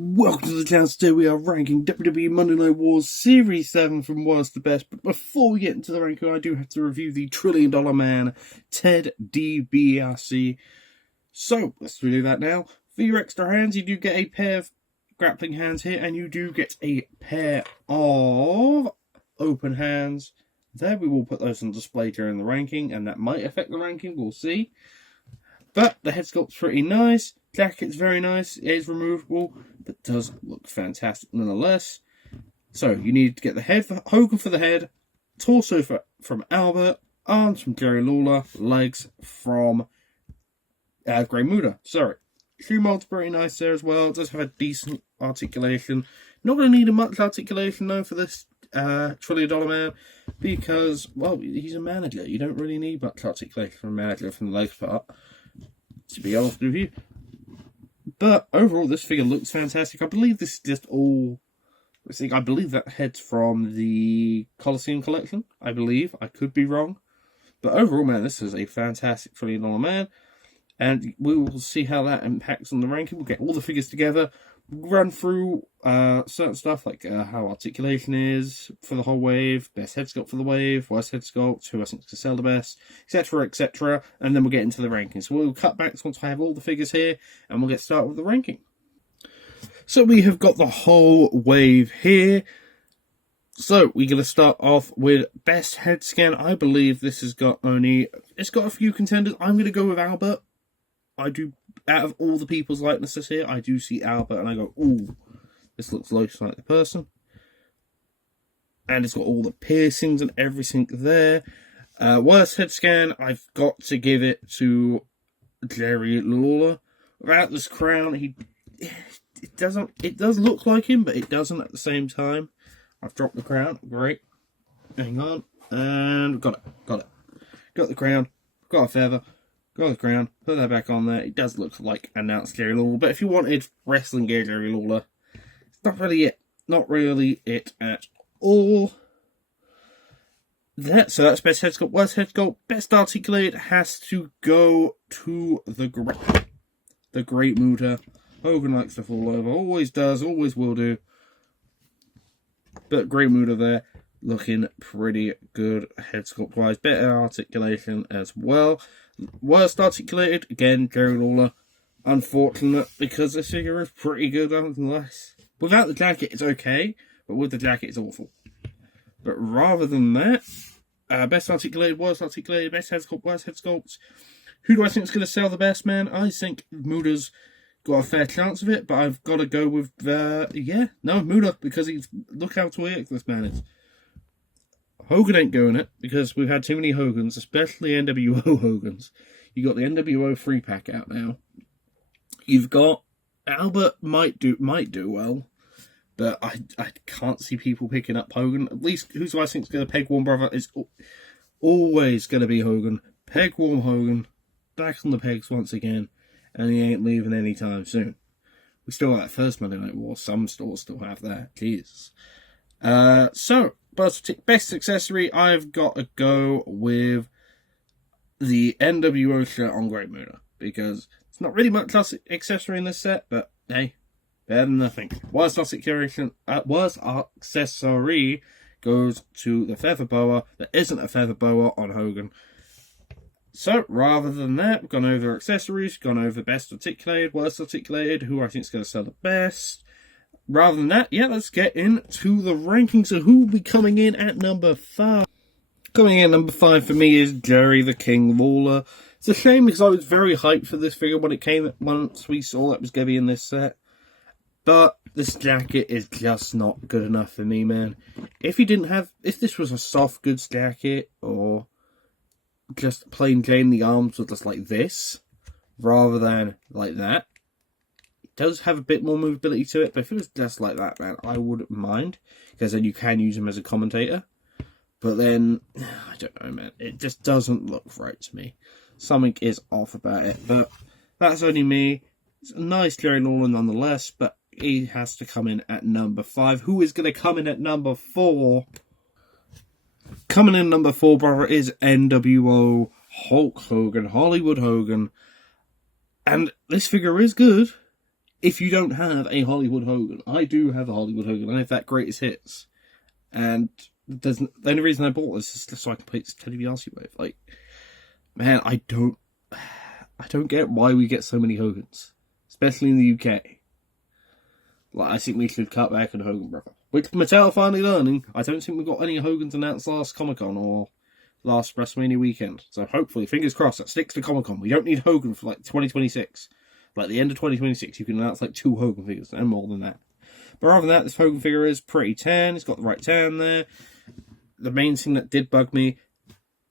Welcome to the channel. Today we are ranking WWE Monday Night Wars Series 7 from worst to best. But before we get into the ranking, I do have to review the $1 Trillion Man, Ted DiBiase. So, let's do that now. For your extra hands, you do get a pair of grappling hands here, and you do get a pair of open hands. There, we will put those on display during the ranking, and that might affect the ranking, we'll see. But the head sculpt's pretty nice. Jacket's very nice. It is removable, but does look fantastic nonetheless. So you need to get the head for Hogan for the head, torso from Albert, arms from Jerry Lawler, legs from Great Muta. Sorry. Shoe mold's pretty nice there as well. It does have a decent articulation. Not going to need much articulation though for this $1 Trillion Man, because, well, he's a manager. You don't really need much articulation from a manager from the legs part, to be honest with you. But overall, this figure looks fantastic. I believe this is just all... I believe that head's from the Coliseum collection. I believe. I could be wrong. But overall, man, this is a fantastic $1 Trillion Man. And we will see how that impacts on the ranking. We'll get all the figures together. Run through certain stuff like how articulation is for the whole wave, best head sculpt for the wave, worst head sculpt, who I think can sell the best, etc, etc, and then we'll get into the rankings. So we'll cut back once I have all the figures here, and we'll get started with the ranking. So we have got the whole wave here. So we're going to start off with best head scan. I believe this has got it's got a few contenders. I'm going to go with Albert. I do, out of all the people's likenesses here, I do see Albert and I go, ooh, this looks like the person. And it's got all the piercings and everything there. Worst head scan, I've got to give it to Jerry Lawler. Without this crown, it does look like him, but it doesn't at the same time. I've dropped the crown, great. Hang on, and got it. Got the crown, got a feather. Got the crown, put that back on there. It does look like announced Jerry Lawler, but if you wanted wrestling gear Jerry Lawler, it's not really it. Not really it at all. So that's best head sculpt. Worst head sculpt. Best articulated has to go to the Great Muta. Hogan likes to fall over. Always does, always will do. But Great Muta there, looking pretty good head sculpt wise. Better articulation as well. Worst articulated, again, Jerry Lawler. Unfortunate, because this figure is pretty good nonetheless. Without the jacket, it's okay, but with the jacket, it's awful. But rather than that, best articulated, worst articulated, best head sculpt, worst head sculpts. Who do I think is going to sell the best, man? I think Muta's got a fair chance of it, but I've got to go with, Muta, because look how terrific this man is. Hogan ain't going it, because we've had too many Hogans, especially NWO Hogans. You got the NWO 3-pack out now. You've got Albert might do well, but I can't see people picking up Hogan. At least who do I think is going to peg Warm Brother is always going to be Hogan. Peg Warm Hogan, back on the pegs once again, and he ain't leaving anytime soon. We still got that first Monday Night War. Some stores still have that. Jesus. Best accessory, I've got to go with the NWO shirt on Great Muta, because it's not really much accessory in this set, but hey, better than nothing. Worst accessory goes to the feather boa. There isn't a feather boa on Hogan. So, rather than that, we've gone over accessories, gone over best articulated, worst articulated, who I think is going to sell the best. Rather than that, let's get into the rankings of who will be coming in at number 5. Coming in at number 5 for me is Jerry the King Lawler. It's a shame because I was very hyped for this figure when it came once we saw that was going to be in this set. But this jacket is just not good enough for me, man. If this was a soft goods jacket, or just plain Jane, the arms were just like this, rather than like that, does have a bit more movability to it, but if it was just like that, man, I wouldn't mind, because then you can use him as a commentator. But then, I don't know, man, it just doesn't look right to me. Something is off about it, but that's only me. It's a nice Jerry Lawler nonetheless, but he has to come in at number 5. Who is going to come in at number 4? Coming in number 4, brother, is NWO Hulk Hogan, Hollywood Hogan. And this figure is good. if you don't have a Hollywood Hogan, I do have a Hollywood Hogan. I have that greatest hits. And the only reason I bought this is just so I can play Ted DiBiase with. Like, man, I don't get why we get so many Hogans, especially in the UK. Like, I think we should cut back on Hogan Brother. Which Mattel finally learning. I don't think we got any Hogans announced last Comic-Con or last WrestleMania weekend. So hopefully, fingers crossed, that sticks to Comic-Con. We don't need Hogan for like 2026. Like the end of 2026, you can announce like 2 Hogan figures and more than that. But rather than that, this Hogan figure is pretty tan. It's got the right tan there. The main thing that did bug me,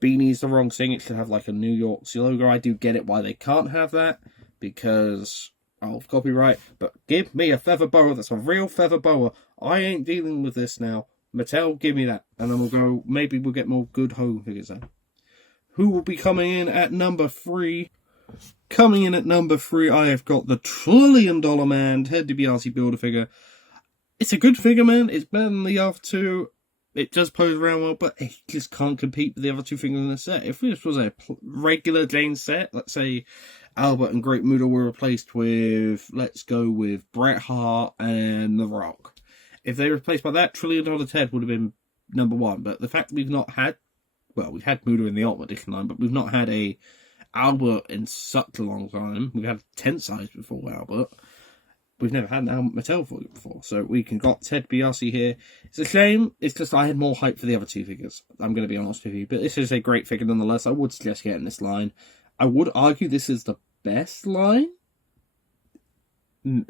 beanie's the wrong thing. It should have like a New York logo. I do get it why they can't have that, because of copyright. But give me a feather boa that's a real feather boa. I ain't dealing with this now. Mattel, give me that. And then we'll go, maybe we'll get more good Hogan figures then. Who will be coming in at number 3? Coming in at number 3, I have got the $1 Trillion Man, Ted DiBiase Build-A-Figure. It's a good figure, man. It's better than the other 2. It does pose around well, but it just can't compete with the other 2 figures in the set. If this was a regular Jane set, let's say Albert and Great Muta were replaced with, let's go with Bret Hart and The Rock. If they were replaced by that, $1 Trillion Ted would have been number 1. But the fact that we've not had, well, we've had Muta in the Ultimate Edition line, but we've not had a Albert in such a long time. We've had 10 size before Albert. We've never had an Albert Mattel figure before, so we can got Ted DiBiase here. It's a shame. It's just I had more hype for the other 2 figures. I'm going to be honest with you, but this is a great figure nonetheless. I would suggest getting this line. I would argue this is the best line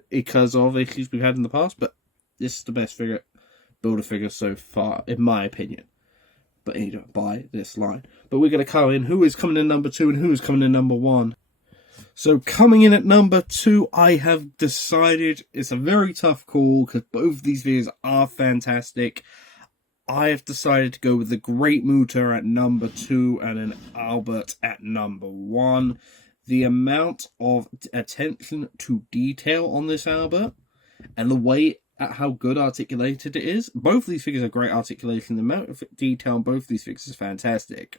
because of issues we've had in the past, but this is the best figure, Build-A-Figure so far, in my opinion. But you don't buy this line. But we're going to come in who is coming in number 2 and who is coming in number 1. So coming in at number 2, I have decided it's a very tough call because both of these figures are fantastic. I have decided to go with the Great Muta at number 2 and an Albert at number 1. The amount of attention to detail on this Albert and the way at how good articulated it is. Both of these figures are great articulation. The amount of detail on both of these figures is fantastic.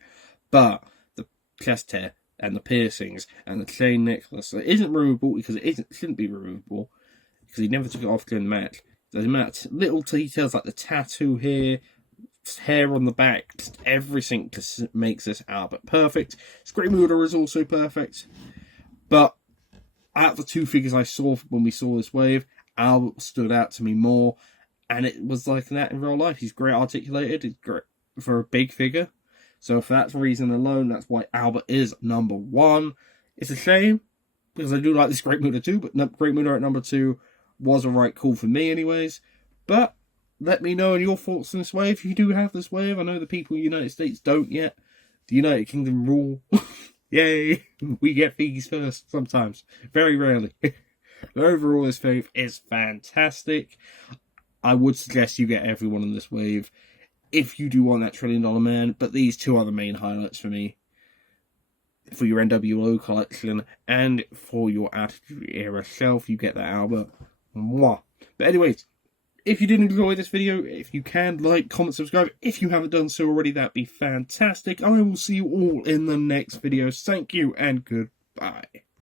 But the chest hair and the piercings and the chain necklace, it isn't removable because it shouldn't be removable because he never took it off during the match. The amount of little details like the tattoo here, hair on the back, just everything just makes this Albert perfect. Great Muta is also perfect. But out of the 2 figures I saw when we saw this wave, Albert stood out to me more, and it was like that in real life. He's great articulated, he's great for a big figure. So for that reason alone, that's why Albert is number 1. It's a shame, because I do like this Great Muta too, but Great Muta at number 2 was a right call for me anyways. But let me know your thoughts on this wave. If you do have this wave, I know the people in the United States don't yet. The United Kingdom rule. Yay! We get these first sometimes. Very rarely. But overall, this wave is fantastic. I would suggest you get everyone in this wave if you do want that $1 Trillion Man, but these 2 are the main highlights for me. For your NWO collection and for your Attitude Era shelf, you get that Albert. Mwah. But anyways, if you did enjoy this video, if you can, like, comment, subscribe. If you haven't done so already, that'd be fantastic. I will see you all in the next video. Thank you and goodbye.